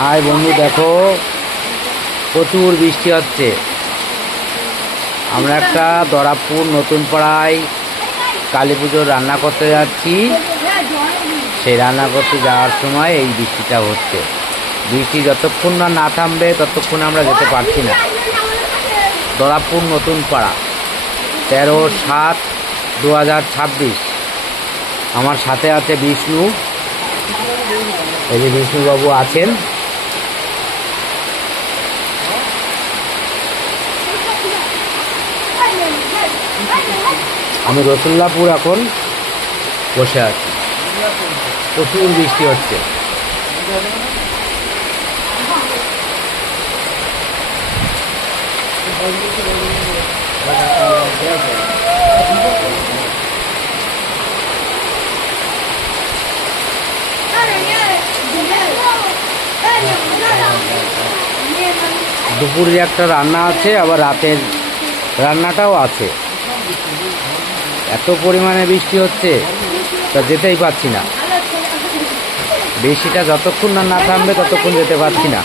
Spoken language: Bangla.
হাই বন্ধু, দেখো প্রচুর বৃষ্টি হচ্ছে। আমরা একটা দরাবপুর নতুন পাড়ায় কালী পুজোর রান্না করতে যাচ্ছি। সেই রান্না করতে যাওয়ার সময় এই বৃষ্টিটা হচ্ছে। বৃষ্টি যতক্ষণ না থামবে ততক্ষণ আমরা যেতে পারছি না। দরাবপুর নতুন পাড়া, 13/7/2026। আমার সাথে আছে বিষ্ণু। এই যে বিষ্ণুবাবু আছেন। আমি রসুল্লাপুর এখন বসে আছি। প্রচুর বৃষ্টি হচ্ছে। দুপুরে একটা রান্না আছে, আবার রাতের রান্নাটাও আছে। এত পরিমাণে বৃষ্টি হচ্ছে তা যেতেই পারছি না। বৃষ্টিটা যতক্ষণ না থামবে ততক্ষণ যেতে পারছি না।